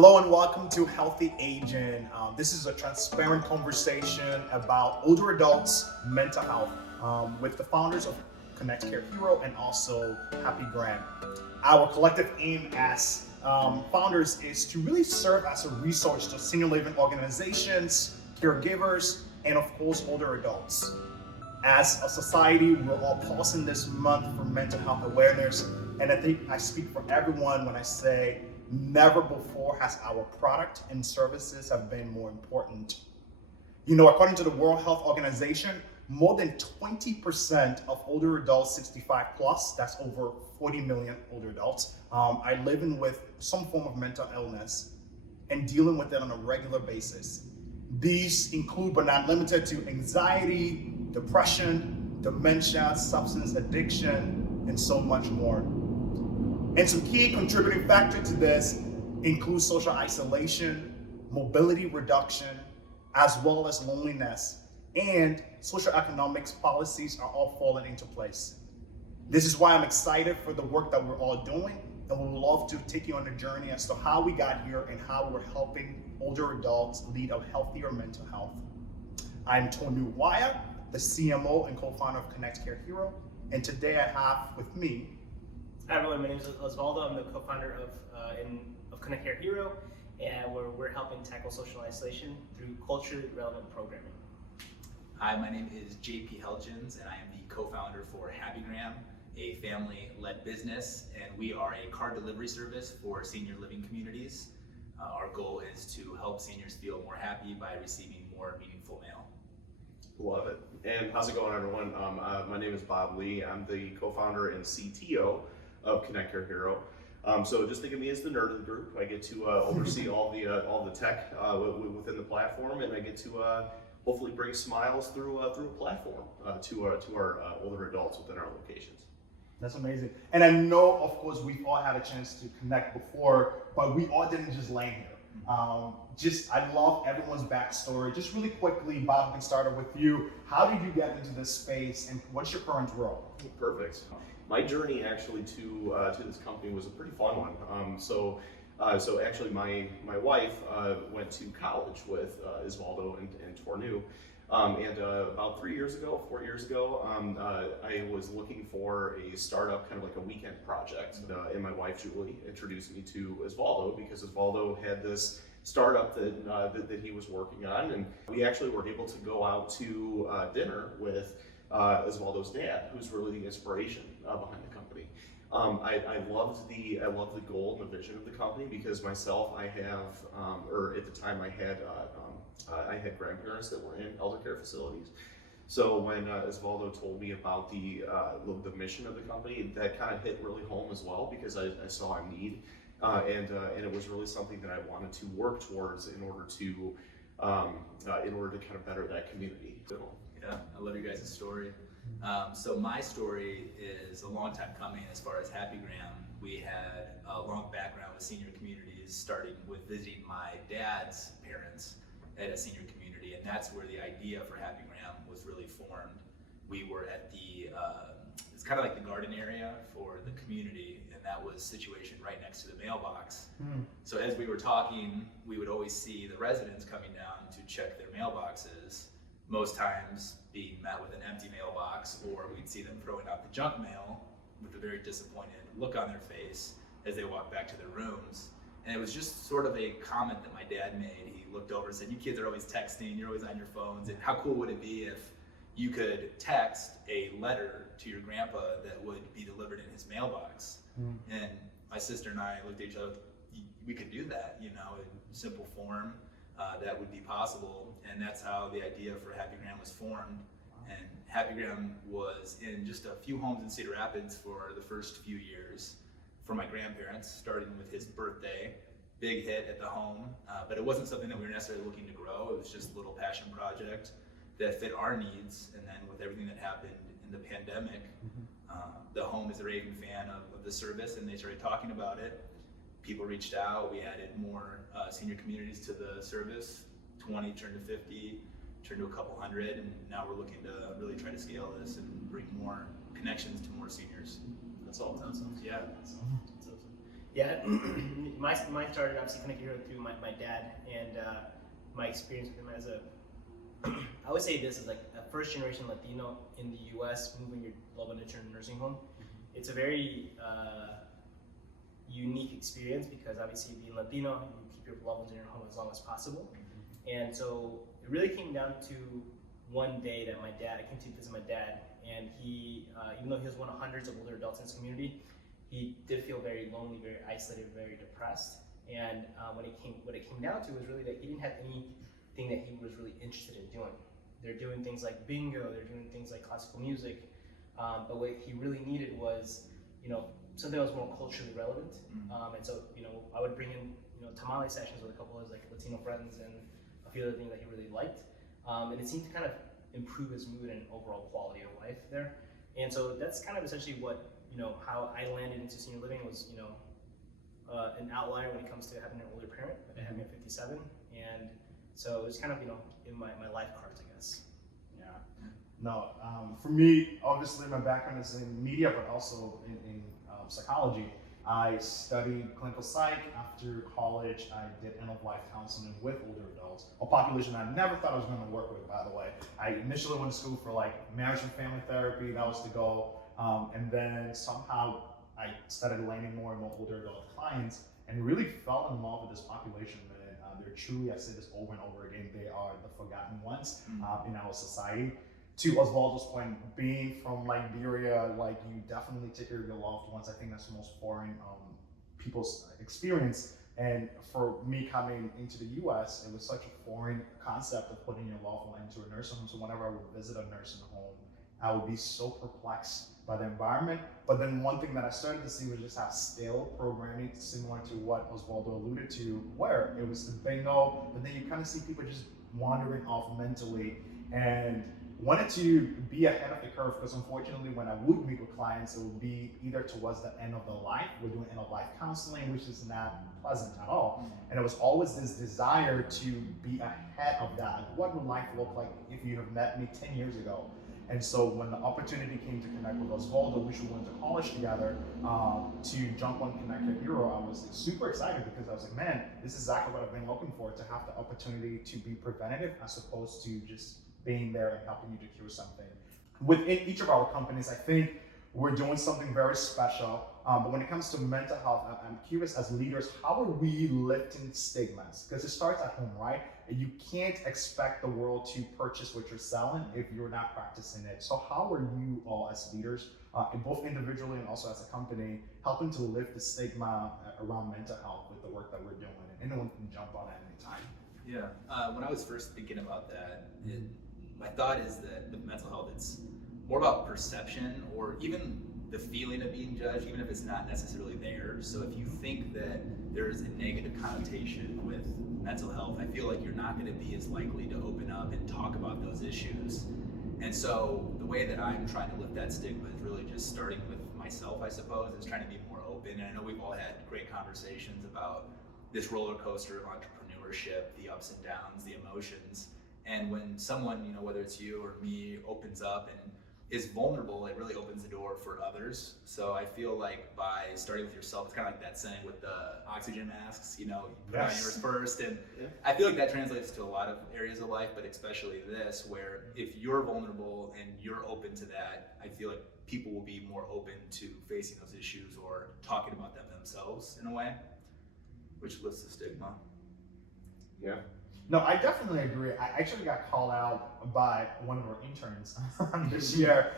Hello and welcome to Healthy Aging. This is a transparent conversation about older adults' mental health with the founders of ConnectCareHero and also Happy Graham. Our collective aim as founders is to really serve as a resource to senior living organizations, caregivers, and of course older adults. As a society, we're all pausing this month for mental health awareness, and I think I speak for everyone when I say never before has our product and services have been more important. You know, according to the World Health Organization, more than 20% of older adults 65 plus, that's over 40 million older adults, are living with some form of mental illness and dealing with it on a regular basis. These include, but not limited to, anxiety, depression, dementia, substance addiction, and so much more. And some key contributing factors to this include social isolation, mobility reduction, as well as loneliness, and social economics policies are all falling into place. This is why I'm excited for the work that we're all doing, and we would love to take you on a journey as to how we got here and how we're helping older adults lead a healthier mental health. I'm Tonu Waya, the CMO and co-founder of ConnectCareHero, and today I have with me. Hi everyone, my name is Osvaldo. I'm the co-founder of ConnectCareHero, and we're helping tackle social isolation through culturally relevant programming. Hi, my name is JP Helgens, and I am the co-founder for Happy Graham, a family-led business, and we are a car delivery service for senior living communities. Our goal is to help seniors feel more happy by receiving more meaningful mail. Love it. And how's it going, everyone? My name is Bob Lee. I'm the co-founder and CTO of ConnectCareHero. So just think of me as the nerd of the group. I get to oversee all the tech within the platform, and I get to hopefully bring smiles through a platform to our older adults within our locations. That's amazing. And I know, of course, we've all had a chance to connect before, but we all didn't just land here. I love everyone's backstory. Just really quickly, Bob, we can start with you. How did you get into this space, and what's your current role? Perfect. My journey actually to this company was a pretty fun one. So actually my wife went to college with Osvaldo and Tornu. And about 4 years ago, I was looking for a startup, kind of like a weekend project. And my wife, Julie, introduced me to Osvaldo because Osvaldo had this startup that he was working on. And we actually were able to go out to dinner with Osvaldo's dad, who's really the inspiration behind the company. I loved the goal and the vision of the company because myself, I have, or at the time I had grandparents that were in elder care facilities. So when Osvaldo told me about the mission of the company, that kind of hit really home as well because I saw a need, and it was really something that I wanted to work towards in order to kind of better that community. Yeah, I love your guys' story. So my story is a long time coming as far as Happy Graham. We had a long background with senior communities, starting with visiting my dad's parents at a senior community, and that's where the idea for Happy Graham was really formed. We were at it's kind of like the garden area for the community, and that was situated right next to the mailbox. So as we were talking, we would always see the residents coming down to check their mailboxes, most times being met with an empty mailbox, or we'd see them throwing out the junk mail with a very disappointed look on their face as they walked back to their rooms. And it was just sort of a comment that my dad made. He looked over and said, "You kids are always texting, you're always on your phones, and how cool would it be if you could text a letter to your grandpa that would be delivered in his mailbox?" And my sister and I looked at each other, we could do that, in simple form. That would be possible, and that's how the idea for Happy Graham was formed. And Happy Graham was in just a few homes in Cedar Rapids for the first few years for my grandparents, starting with his birthday. Big hit at the home, but it wasn't something that we were necessarily looking to grow. It was just a little passion project that fit our needs. And then with everything that happened in the pandemic, the home is a raving fan of the service, and they started talking about it. People reached out, we added more senior communities to the service, 20 turned to 50, turned to a couple hundred, and now we're looking to really try to scale this and bring more connections to more seniors. That's all. Yeah. Yeah, mine started obviously ConnectCareHero through my dad and my experience with him as a. I would say this is like a first generation Latino in the U.S. moving your loved one into a nursing home. It's a very unique experience because obviously being Latino, you keep your loved ones in your home as long as possible. And so it really came down to one day that I came to visit my dad, and he, even though he was one of hundreds of older adults in his community, he did feel very lonely, very isolated, very depressed. And what it came down to was really that he didn't have anything that he was really interested in doing. They're doing things like bingo, they're doing things like classical music, but what he really needed was, something that was more culturally relevant. And so, I would bring in, tamale sessions with a couple of his Latino friends and a few other things that he really liked. And it seemed to kind of improve his mood and overall quality of life there. And so that's kind of essentially what, how I landed into senior living was, an outlier when it comes to having an older parent. I have me at 57. And so it was kind of, in my life cards, I guess. Yeah. No, for me, obviously my background is in media, but also in psychology. I studied clinical psych. After college, I did end-of-life counseling with older adults, a population I never thought I was going to work with, by the way. I initially went to school for marriage and family therapy. That was the goal. And then somehow I started landing more and more older adult clients and really fell in love with this population. They're truly, I say this over and over again, they are the forgotten ones in our society. To Osvaldo's point, being from Liberia, you definitely take care of your loved ones. I think that's the most foreign people's experience. And for me coming into the US, it was such a foreign concept of putting your loved one into a nursing home. So whenever I would visit a nursing home, I would be so perplexed by the environment. But then one thing that I started to see was just how stale programming, similar to what Osvaldo alluded to, where it was the bingo, but then you kind of see people just wandering off mentally. And wanted to be ahead of the curve because unfortunately when I would meet with clients, it would be either towards the end of the life. We're doing end of life counseling, which is not pleasant at all. And it was always this desire to be ahead of that. What would life look like if you have met me 10 years ago? And so when the opportunity came to connect with Osvaldo, which we went to college together, to jump on ConnectCareHero, I was super excited because I was like, man, this is exactly what I've been looking for, to have the opportunity to be preventative as opposed to just being there and helping you to cure something. Within each of our companies, I think we're doing something very special. But when it comes to mental health, I'm curious as leaders, how are we lifting stigmas? Because it starts at home, right? You can't expect the world to purchase what you're selling if you're not practicing it. So how are you all as leaders, both individually and also as a company, helping to lift the stigma around mental health with the work that we're doing? And anyone can jump on at any time. Yeah, when I was first thinking about that, my thought is that with mental health, it's more about perception or even the feeling of being judged, even if it's not necessarily there. So if you think that there's a negative connotation with mental health, I feel like you're not going to be as likely to open up and talk about those issues. And so the way that I'm trying to lift that stigma is really just starting with myself, I suppose, is trying to be more open. And I know we've all had great conversations about this roller coaster of entrepreneurship, the ups and downs, the emotions. And when someone, whether it's you or me, opens up and is vulnerable, it really opens the door for others. So I feel like by starting with yourself, it's kind of like that saying with the oxygen masks, you put on yours first. And I feel like that translates to a lot of areas of life, but especially this, where if you're vulnerable and you're open to that, I feel like people will be more open to facing those issues or talking about them themselves in a way, which lifts the stigma. Yeah. No, I definitely agree. I actually got called out by one of our interns this year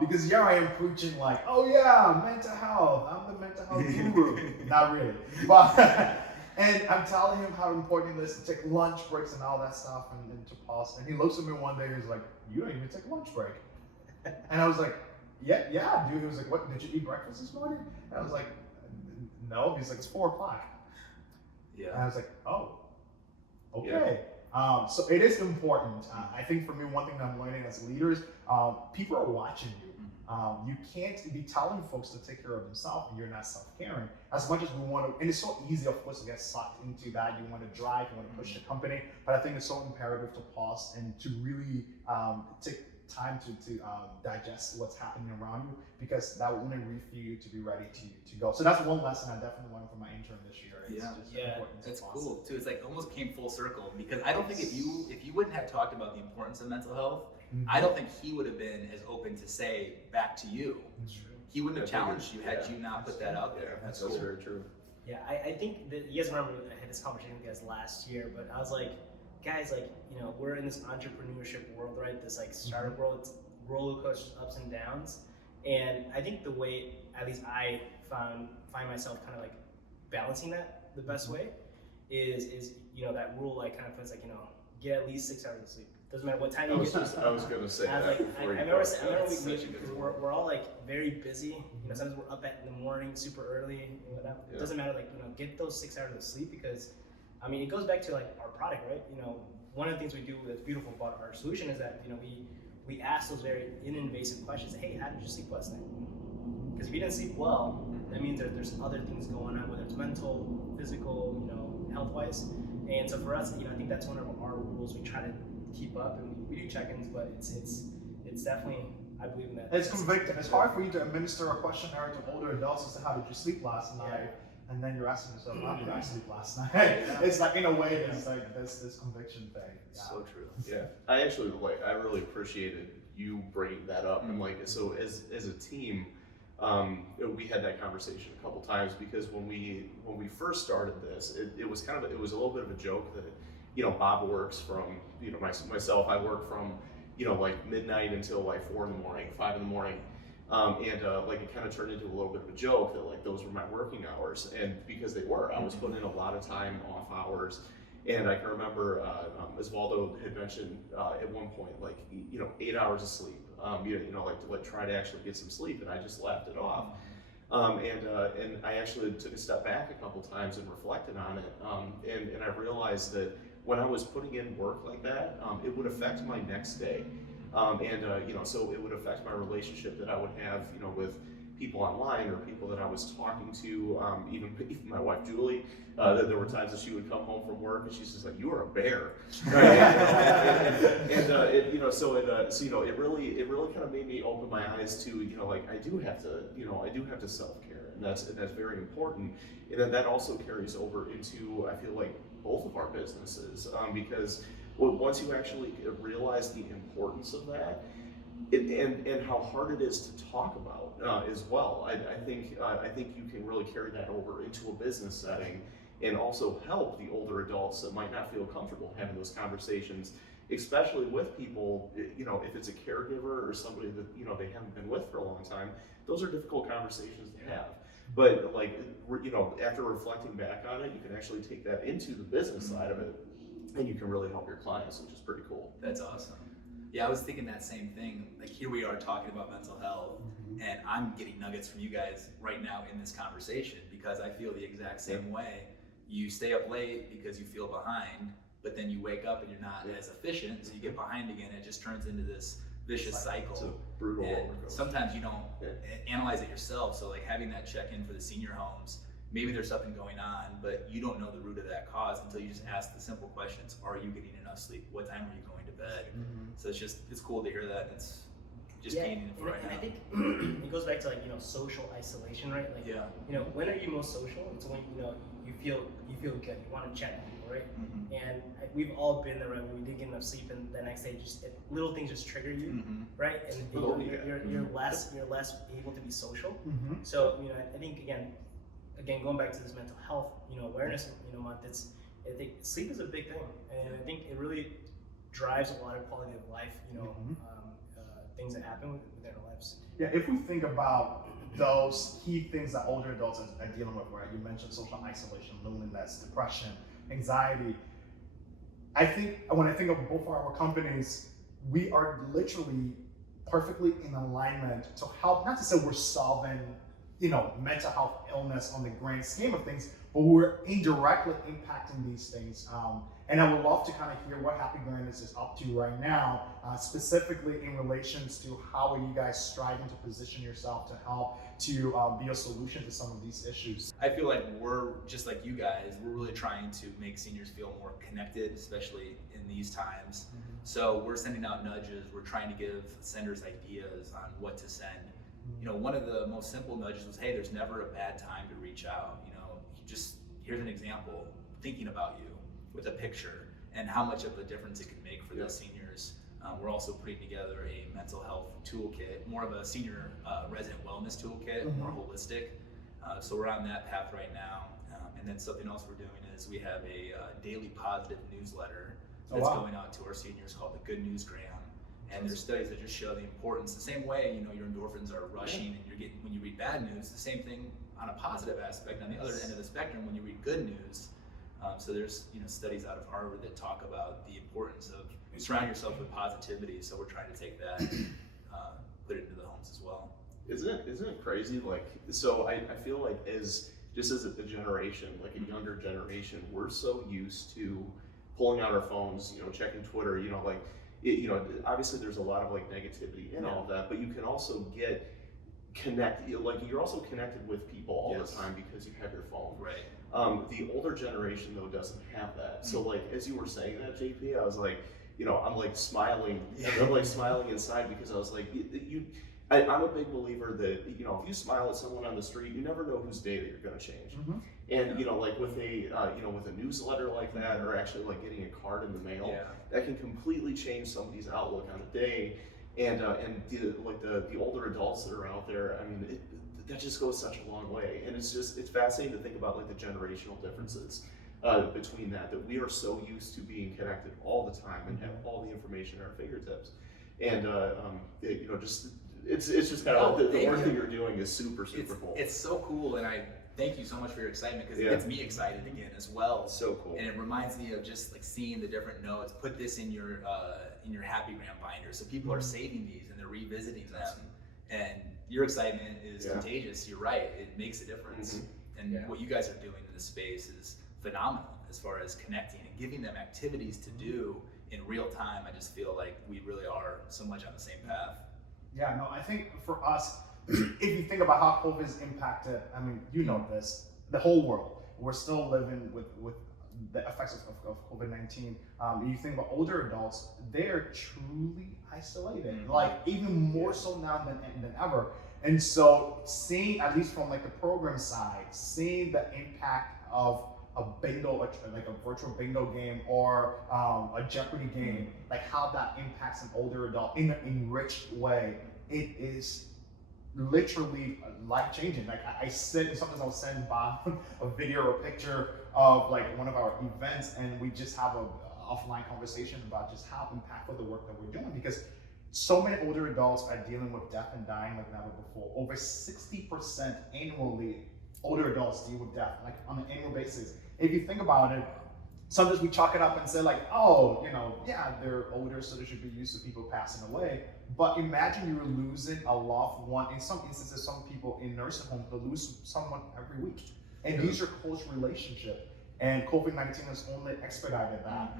because here I am preaching oh yeah, mental health. I'm the mental health guru. Not really, but and I'm telling him how important it is to take lunch breaks and all that stuff and to pause. And he looks at me one day. He's like, "You don't even take a lunch break." And I was like, "Yeah, dude." He was like, "What? Did you eat breakfast this morning?" And I was like, "No." He's like, "It's 4:00." Yeah. And I was like, "Oh. Okay." Yeah. So it is important. I think for me, one thing that I'm learning as leaders, people are watching you. You can't be telling folks to take care of themselves and you're not self-caring. As much as we want to, and it's so easy, of course, to get sucked into that. You want to drive, you want to push the company, but I think it's so imperative to pause and to really time to digest what's happening around you, because that will only refuel you to be ready to go. So that's one lesson I definitely learned from my intern this year. It's just important to That's pause. cool too. It's like almost came full circle, because I don't think if you wouldn't have talked about the importance of mental health, I don't think he would have been as open to say back to you. That's true. He wouldn't have challenged you had you not put that out there. That's cool. very true. Yeah, I think that you guys remember I had this conversation with you guys last year, but I was like, guys, like, you know, we're in this entrepreneurship world, right? This like startup world, it's roller coasters, ups and downs. And I think the way, at least I find myself kind of like balancing that the best way is you know, that rule like kind of puts like, you know, get at least 6 hours of sleep. Doesn't matter what time you get. I was going to say I was that like, before I you remember, go. because we're all like very busy. You know, sometimes we're up in the morning super early. You know, it doesn't matter. Like, you know, get those 6 hours of sleep, because, I mean, it goes back to like our product, right? You know, one of the things we do that's beautiful about our solution is that, you know, we ask those very invasive questions. Hey, how did you sleep last night? Because if you didn't sleep well, that means that there's other things going on, whether it's mental, physical, you know, health-wise. And so for us, you know, I think that's one of our rules. We try to keep up, and we do check-ins, but it's definitely, I believe in that. It's convicting. It's hard for you to administer a questionnaire to older adults as to how did you sleep last night, and then you're asking yourself, how did I sleep last night? It's like, in a way, there's like this conviction thing. Yeah. So true. Yeah, I actually I really appreciated you bringing that up, and like, so as a team, we had that conversation a couple times, because when we first started this, it was a little bit of a joke that, you know, Bob works from, you know, myself, I work from, you know, like midnight until like 4 in the morning, 5 in the morning. And like it kind of turned into a little bit of a joke that like those were my working hours, and because they were, I was putting in a lot of time off hours. And I can remember Osvaldo had mentioned at one point, like, you know, 8 hours of sleep, you know, like to try to actually get some sleep, and I just laughed it off. And I actually took a step back a couple times and reflected on it, and I realized that when I was putting in work like that, it would affect my next day. You know, so it would affect my relationship that I would have, you know, with people online or people that I was talking to, even my wife Julie. There were times that she would come home from work and she's just like, "You are a bear," right? You know, so you know, it really kind of made me open my eyes to, you know, like I do have to self-care, and that's very important, and then that also carries over into, I feel like, both of our businesses, because once you actually realize the importance of that, and how hard it is to talk about as well, I think you can really carry that over into a business setting, and also help the older adults that might not feel comfortable having those conversations, especially with people, you know, if it's a caregiver or somebody that, you know, they haven't been with for a long time. Those are difficult conversations to have. But like, you know, after reflecting back on it, you can actually take that into the business side of it, and you can really help your clients, which is pretty cool. That's awesome. Yeah, I was thinking that same thing. Like, here we are talking about mental health, and I'm getting nuggets from you guys right now in this conversation, because I feel the exact same way. You stay up late because you feel behind, but then you wake up and you're not as efficient, so you get behind again. It just turns into this vicious cycle. It's a brutal And overgrowth. sometimes you don't analyze it yourself. So like having that check-in for the senior homes, maybe there's something going on, but you don't know the root of that cause until you just ask the simple questions. Are you getting enough sleep? What time are you going to bed? So it's cool to hear that. It's just gaining it for right and now. I think it goes back to, like, you know, social isolation, right? Like, Yeah. you know, when are you most social? It's when, you know, you feel good. You want to chat with people, right? And we've all been there, right? When we didn't get enough sleep, and the next day, just little things just trigger you, right? And you're less able to be social. So, you know, I think again, going back to this mental health, you know, awareness, you know, month. I think sleep is a big thing, and I think it really drives a lot of quality of life. You know, things that happen within our lives. Yeah, if we think about those key things that older adults are dealing with, right? You mentioned social isolation, loneliness, depression, anxiety. I think when I think of both of our companies, we are literally perfectly in alignment to help, not to say we're solving, you know, mental health illness on the grand scheme of things, but we're indirectly impacting these things. And I would love to kind of hear what Happy Grandness is up to right now, specifically in relations to how are you guys striving to position yourself to help to be a solution to some of these issues. I feel like we're just like you guys. We're really trying to make seniors feel more connected, especially in these times. So we're sending out nudges. We're trying to give senders ideas on what to send. You know, one of the most simple nudges was, hey, there's never a bad time to reach out. You know, just here's an example, thinking about you with a picture and how much of a difference it can make for those seniors. We're also putting together a mental health toolkit, more of a senior resident wellness toolkit, more holistic. So we're on that path right now. And then something else we're doing is we have a daily positive newsletter that's going out to our seniors called the Good News Gram. And there's studies that just show the importance. The same way, you know, your endorphins are rushing and you're getting, when you read bad news, the same thing on a positive aspect on the other end of the spectrum when you read good news. So there's, you know, studies out of Harvard that talk about the importance of surrounding yourself with positivity. So we're trying to take that, put it into the homes as well. Isn't it crazy? Like, so I feel like as a generation, like a younger generation, we're so used to pulling out our phones, you know, checking Twitter, you know, like, you know, obviously there's a lot of like negativity in all of that, but you can also get like you're also connected with people all the time because you have your phone. Right. The older generation though doesn't have that. So like as you were saying that, JP, I was like, you know, I'm like smiling. I'm like smiling inside because I was like, I'm a big believer that, you know, if you smile at someone on the street, you never know whose day that you're going to change. And you know, like with a you know, with a newsletter like that, or actually like getting a card in the mail, that can completely change somebody's outlook on the day. And the older adults that are out there, I mean, that just goes such a long way. And it's fascinating to think about like the generational differences between that we are so used to being connected all the time and have all the information at our fingertips. And you know, just it's just kind of the work that you're doing is super cool. It's so cool, and I thank you so much for your excitement because it gets me excited again as well. So cool. And it reminds me of just like seeing the different notes. Put this in your Happy Gram binder, so people are saving these and they're revisiting them. And your excitement is contagious. You're right; it makes a difference. And what you guys are doing in this space is phenomenal as far as connecting and giving them activities to do in real time. I just feel like we really are so much on the same path. Yeah, no, I think for us, if you think about how COVID has impacted, I mean, you know this, the whole world, we're still living with the effects of COVID-19. You think about older adults, they're truly isolated, like even more so now than ever. And so seeing, at least from like the program side, seeing the impact of a bingo, like a virtual bingo game or a Jeopardy game, like how that impacts an older adult in an enriched way, it is literally life-changing. Like sometimes I'll send Bob a video or a picture of like one of our events, and we just have a offline conversation about just how impactful the work that we're doing, because so many older adults are dealing with death and dying like never before. Over 60% annually, older adults deal with death, like on an annual basis. If you think about it, sometimes we chalk it up and say like, oh, you know, yeah, they're older, so they should be used to people passing away. But imagine you're losing a loved one. In some instances, some people in nursing homes will lose someone every week. And these are close relationships. And COVID-19 has only expedited that.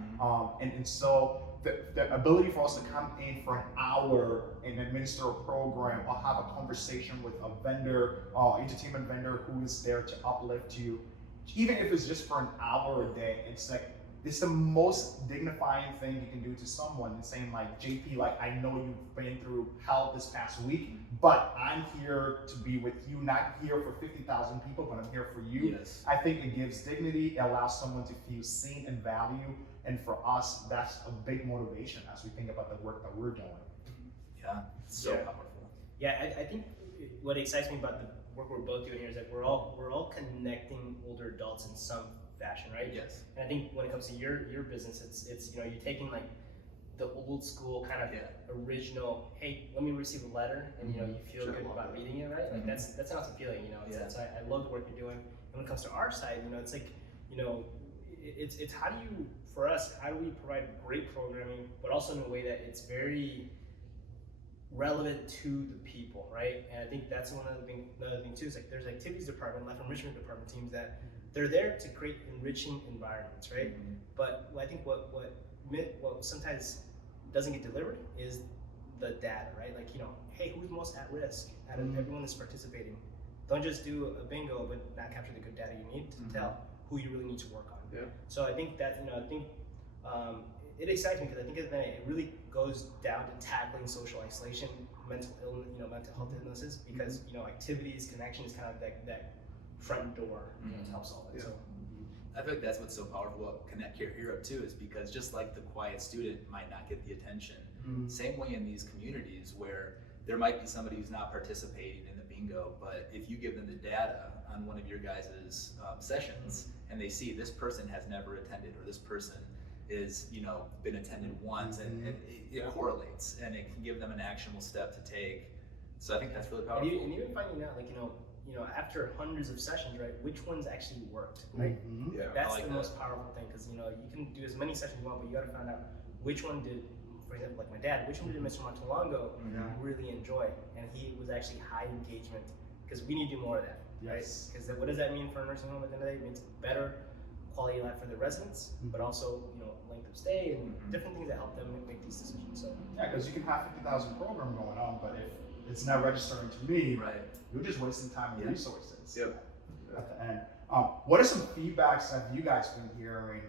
And so the ability for us to come in for an hour and administer a program or have a conversation with a vendor, entertainment vendor who is there to uplift you, even if it's just for an hour a day, it's like, it's the most dignifying thing you can do to someone, and saying like, JP, like, I know you've been through hell this past week, but I'm here to be with you, not here for 50,000 people, but I'm here for you. Yes. I think it gives dignity, it allows someone to feel seen and valued, and for us, that's a big motivation as we think about the work that we're doing. Yeah, it's so powerful. Yeah, I think what excites me about the work we're both doing here is that we're all connecting older adults in some fashion, right? Yes. And I think when it comes to your business, it's you know, you're taking like the old school kind of original, hey, let me receive a letter, and you know, you feel good about reading it, right? Like that's an awesome feeling, you know. I love the work you're doing. And when it comes to our side, you know, it's like, you know, it's how do you, for us, how do we provide great programming, but also in a way that it's very relevant to the people, right? And I think that's another thing too, is like there's activities department, life enrichment department teams that they're there to create enriching environments, right? But I think what sometimes doesn't get delivered is the data, right? Like, hey, who's most at risk out of everyone that's participating? Don't just do a bingo but not capture the good data you need to tell who you really need to work on. Yeah. So I think that, it excites me because I think at the end it really goes down to tackling social isolation, mental illness, mental health illnesses, because activities, connection is kind of that front door to help solve it. Yeah. So. I feel like that's what's so powerful about ConnectCareHero too, is because just like the quiet student might not get the attention, same way in these communities where there might be somebody who's not participating in the bingo, but if you give them the data on one of your guys' sessions and they see this person has never attended or this person is been attended once, and it correlates and it can give them an actionable step to take. So I think that's really powerful. And even finding out, after hundreds of sessions, right, which ones actually worked, right? Yeah. That's like the that. most powerful thing, because you can do as many sessions you want, but you got to find out which one did, for example, like my dad, which one did Mr. Montalongo really enjoy, and he was actually high engagement, because we need to do more of that, right? Because what does that mean for a nursing home at the end of the day? It means better quality of life for the residents, but also length of stay and different things that help them make these decisions. So Yeah, because you can have 50,000 program going on, but if it's not registering to me, Right. you're just wasting time and resources Yep. at the end. What are some feedbacks have you guys been hearing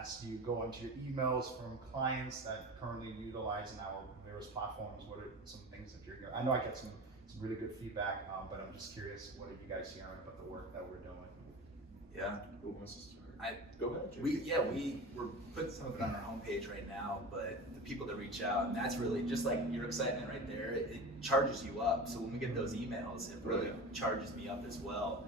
as you go into your emails from clients that currently utilize our various platforms? What are some things that you're hearing? I know I get some really good feedback, but I'm just curious, what are you guys hearing about the work that we're doing? Yeah. Who wants to start? Go ahead, Jim. We're putting some of it on our homepage right now, but the people that reach out, and that's really just like your excitement right there, it charges you up. So when we get those emails, it really charges me up as well.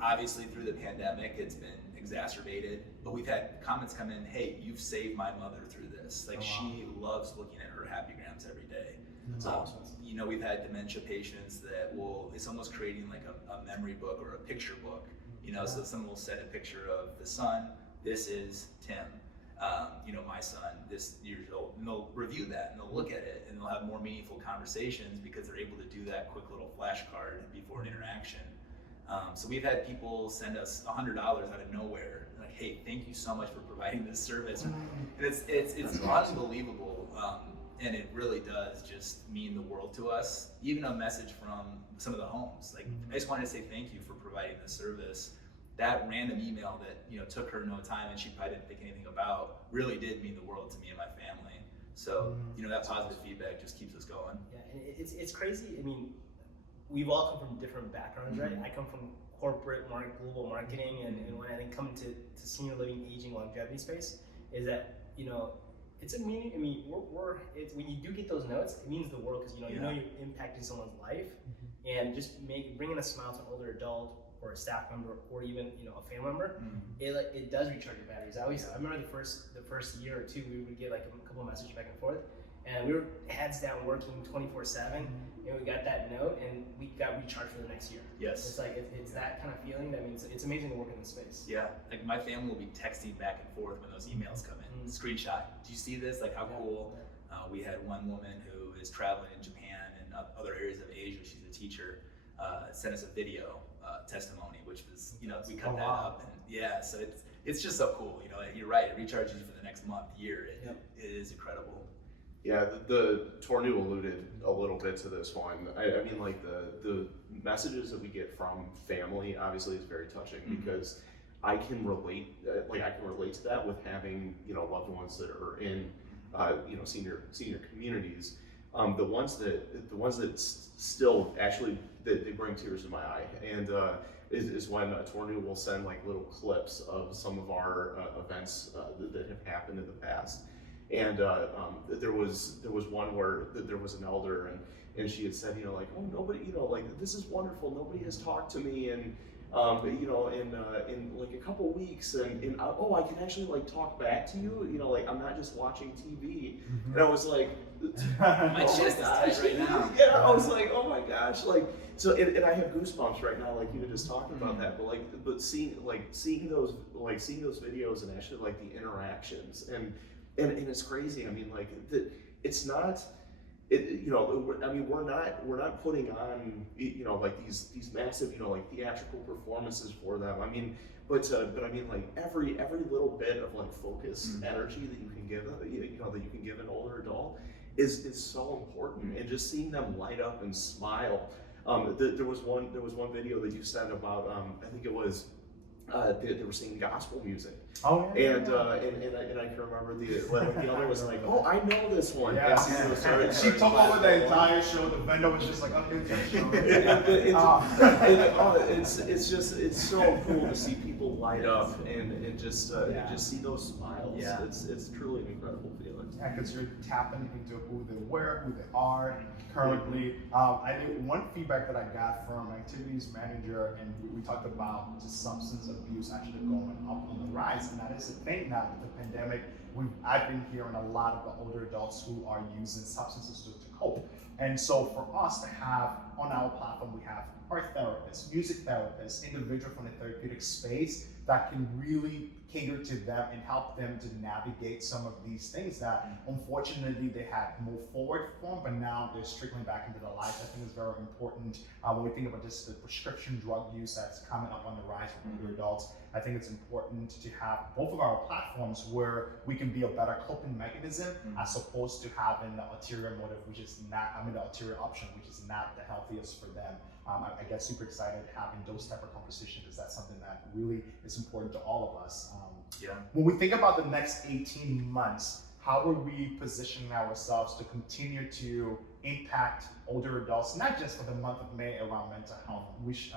Obviously through the pandemic, it's been exacerbated, but we've had comments come in, hey, you've saved my mother through this. Like, she loves looking at her happygrams every day. That's awesome. We've had dementia patients that it's almost creating like a memory book or a picture book. So someone will set a picture of the son, this is Tim, my son, this years old, and they'll review that and they'll look at it and they'll have more meaningful conversations because they're able to do that quick little flashcard before an interaction. So we've had people send us $100 out of nowhere, like, hey, thank you so much for providing this service. And it's unbelievable, and it really does just mean the world to us. Even a message from some of the homes, like, I just wanted to say thank you for providing this service. That random email that took her no time and she probably didn't think anything about really did mean the world to me and my family. So that positive feedback just keeps us going. Yeah, and it's crazy. I mean, we've all come from different backgrounds, right? I come from corporate global marketing, and when I think come to senior living, aging, longevity space, is that it's a meaning. I mean, it's when you do get those notes, it means the world, because you know you're impacting someone's life, and just bringing a smile to an older adult or a staff member or even a family member, it does recharge your batteries. I remember the first year or two, we would get like a couple of messages back and forth, and we were heads down working 24/7, and we got that note and we got recharged for the next year. Yes. It's like it's that kind of feeling. That means it's amazing to work in this space. Yeah, like my family will be texting back and forth when those emails come in. Screenshot, do you see this? Like, how cool. We had one woman who is traveling in Japan and other areas of Asia, she's a teacher, sent us a video testimony, which was, we cut that up, and so it's just so cool. You're right, it recharges you for the next month, year. It is incredible. Yeah, the Tornu alluded a little bit to this one. I mean, like the messages that we get from family obviously is very touching, because I can relate. I can relate to that with having loved ones that are in senior communities. The ones that still actually they bring tears to my eye, and is when Tornu will send like little clips of some of our events that have happened in the past. And there was one where there was an elder, and she had said, like, oh, nobody, like, this is wonderful. Nobody has talked to me, and in like a couple weeks, and oh, I can actually like talk back to you. Like, I'm not just watching TV. And I was like, my chest is tight right now. Yeah, I was like, oh my gosh, like, so, and I have goosebumps right now, like, just talking about that. But seeing those videos and actually like the interactions, and it's crazy. I mean, like, it's not we're not putting on, like these massive, like theatrical performances for them. But like every little bit of like focused energy that you can give, that you can give an older adult is so important. And just seeing them light up and smile. There was one video that you sent about, I think it was, they were singing gospel music. Oh yeah. And I can remember the other was like, oh, I know this one. Yeah. And She took over the entire show. The vendor was just like, okay, just show me. It's so cool to see people light up and just see those smiles. Yeah. It's truly an incredible feeling. Yeah, because you're tapping into who they were, who they are currently. I think one feedback that I got from activities manager, and we talked about just substance abuse actually going up on the rise, and that is the thing now with the pandemic. I've been hearing a lot of the older adults who are using substances to cope. And so for us to have on our platform, we have art therapists, music therapists, individuals from the therapeutic space that can really cater to them and help them to navigate some of these things that unfortunately they had moved forward from, but now they're trickling back into their life. I think it's very important when we think about just the prescription drug use that's coming up on the rise for older adults. I think it's important to have both of our platforms where we can be a better coping mechanism as opposed to having the ulterior motive, which is not, the ulterior option, which is not the healthiest for them. I get super excited having those type of conversations because that's something that really is important to all of us. When we think about the next 18 months, how are we positioning ourselves to continue to impact older adults, not just for the month of May around mental health, which,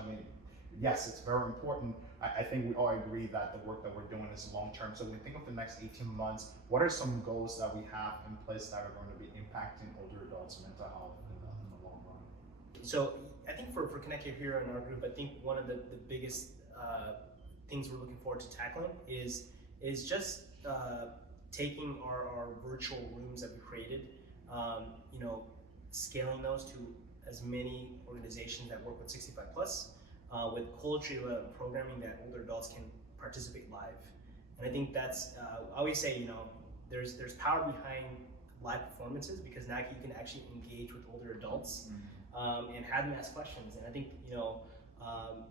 yes, it's very important. I think we all agree that the work that we're doing is long-term. So when we think of the next 18 months, what are some goals that we have in place that are going to be impacting older adults' mental health in the long run? So I think for ConnectCareHero in our group, I think one of the biggest things we're looking forward to tackling is just taking our virtual rooms that we created, scaling those to as many organizations that work with 65 plus, with culture programming that older adults can participate live. And I think that's, I always say, there's power behind live performances because now you can actually engage with older adults and have them ask questions. And I think,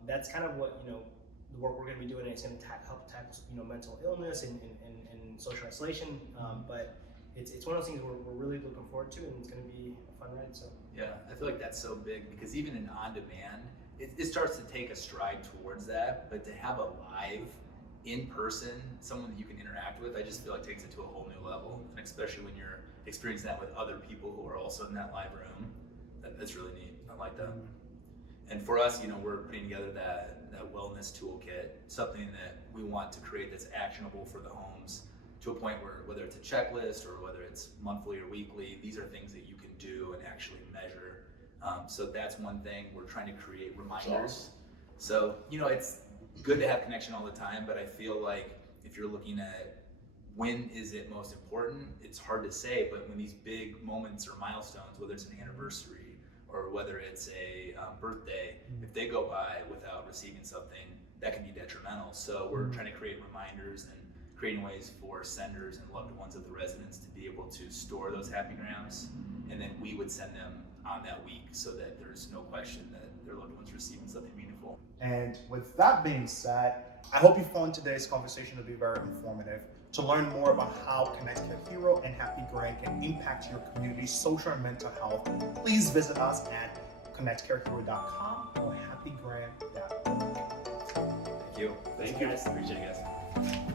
that's kind of what, the work we're going to be doing, and it's going to help tackle, mental illness and social isolation. But it's one of those things we're really looking forward to, and it's going to be a fun ride. So yeah, I feel like that's so big because even in on-demand, it starts to take a stride towards that. But to have a live, in-person, someone that you can interact with, I just feel like takes it to a whole new level. And especially when you're experiencing that with other people who are also in that live room, that's really neat. I like that. And for us, we're putting together that wellness toolkit, something that we want to create that's actionable for the homes to a point where whether it's a checklist or whether it's monthly or weekly, these are things that you can do and actually measure. So that's one thing. We're trying to create reminders. So, it's good to have connection all the time, but I feel like if you're looking at when is it most important, it's hard to say, but when these big moments or milestones, whether it's an anniversary or whether it's a birthday, if they go by without receiving something, that can be detrimental. So we're trying to create reminders and creating ways for senders and loved ones of the residents to be able to store those happy grams, and then we would send them on that week so that there's no question that their loved ones receiving something meaningful. And with that being said, I hope you found today's conversation to be very informative. To learn more about how ConnectCareHero and Happy Grand can impact your community's social and mental health, please visit us at ConnectCareHero.com or happygrand.org. Thank you. Thank you. Appreciate it, guys.